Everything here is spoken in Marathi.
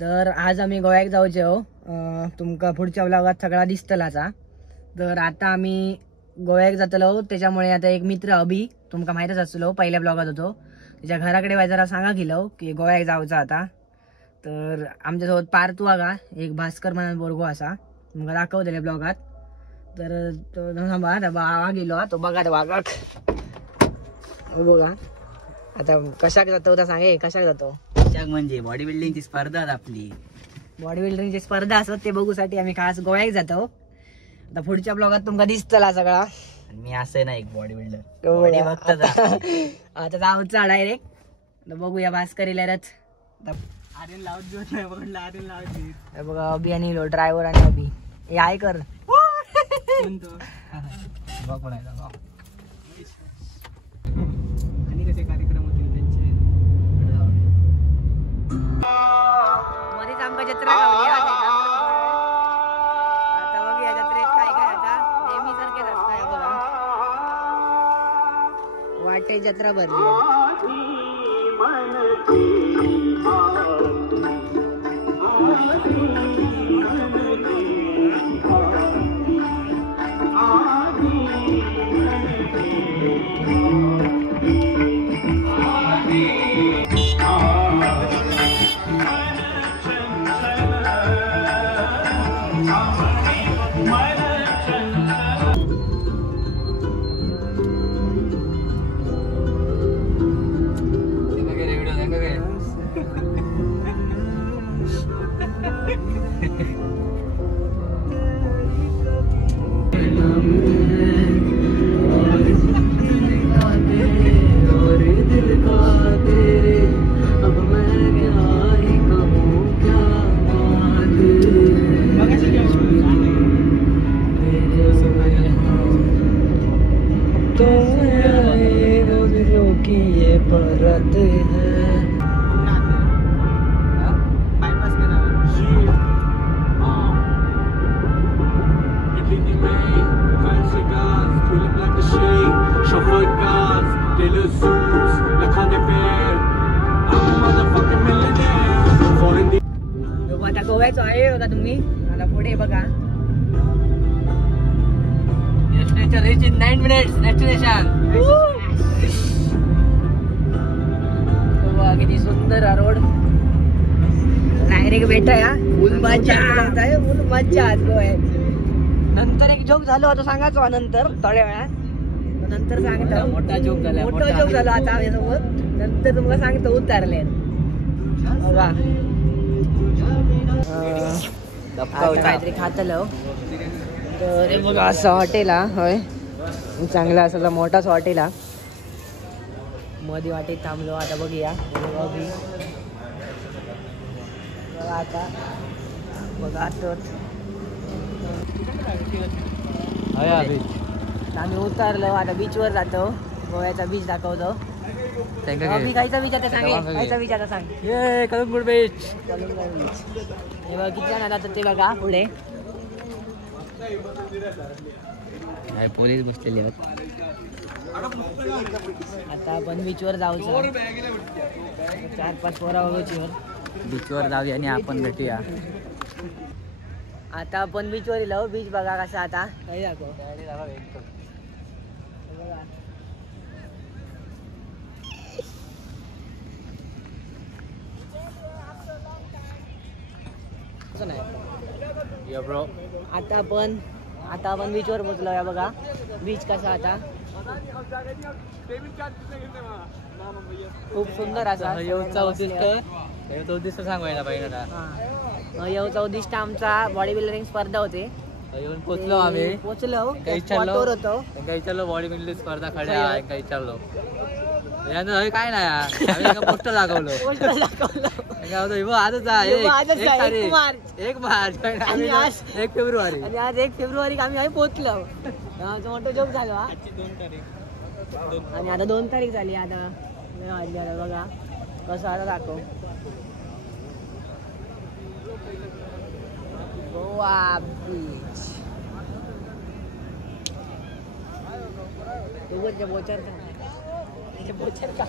तर आज आम्ही गोव्याक जाऊचे हो. तुमका पुढच्या व्लॉगात सगळा दिसतलाचा. तर आता आम्ही गोव्याक जातलो, त्याच्यामुळे आता एक मित्र अभि तुमका माहितच असलो, पहिल्या ब्लॉगात होतो, त्याच्या घराकडे जरा सांगा गेलो की गोव्याक जाऊचा आता. तर आमच्यासोबत पार्थू आगा एक भास्कर म्हणून बोरगो असा तुमका दाखवतले ब्लॉगात. तर तो बाबा गेलो तो बघा वागाक बघा आता कशाक जातो तर सांगे कशाक जातो. म्हणजे बॉडी बिल्डिंगची स्पर्धा आपली बॉडी बिल्डिंगची स्पर्धा असत ते बघूसाठी आम्ही खास गोव्याक जातो. आता पुढच्या ब्लॉगात तुमका दिसतला सगळा. मी असं ना एक बॉडी बिल्डर आता जाऊचा डायरेक्ट बघूया भास्करीलाच. आर्यन लावत दिवस नाही बघलं आर्यन लावत बघा अभि आणि ड्रायव्हर आणि अभि हे आहे कर आणि कसे कार्यक्रम होतील त्यांचे. मध्येच आमका जत्रा गावली आता बघ या जत्रेत काय काय आता नेहमी सारखेच असतं बघा. वाटे जत्रा भरली परत आता गोव्याचं आहे बघा तुम्ही. आता पुढे बघा reach in 9 minutes destination. किती सुंदर हा रोड. डायरेक्ट भेटा या फुल मजा फुल मजा आज गोव्यात. नंतर एक जोक झालो आता सांगायचो नंतर थोड्या वेळात नंतर सांगतो. मोठा जोक झाला आता माझ्यासोबत. नंतर तुम्हाला सांगतो उतारले बघा काहीतरी खातलं. तर बघा असं हॉटेल होय चांगला असं मोठाच हॉटेल हा. मध्ये वाटेत थांबलो आता बघूया. आता बघा आम्ही उतरलो आता बीचवर जातो. गोव्याचा बीच दाखवतो. खायचा बीच आता सांगे खायचा बीच आता सांग. कलंगूट बीच. हे बघा किती जण आला तर ते बघा पुढे पोलीस बसलेले आहेत. आता आपण बीचवर जाऊचं. 4-5 पोरा बीचवर जाऊया आणि आपण भेटूया. आता आपण बीचवर येलो. बीच बघा कसा आता आता आपण बीचवर पोहोचलो या बघा. बीच कसा आता खूप सुंदर असा. उद्दिष्ट सांगायला पाहिजे. येऊचा उद्दिष्ट आमचा बॉडी बिल्डिंग स्पर्धा होते. येऊन पोचलो आम्ही. पोचलो विचारलो बॉडी बिल्डिंग स्पर्धा खड्या विचारलो काय नाही पोस्टर दाखवलो. आजच आहे 1 मार्च 1 फेब्रुवारी आणि आज 1 फेब्रुवारी आम्ही पोहोचलो. मोठं जोक झालो हा. आणि आता 2 तारीख झाली. आता बघा कसं आता दाखव गोवा बीच. बोचर का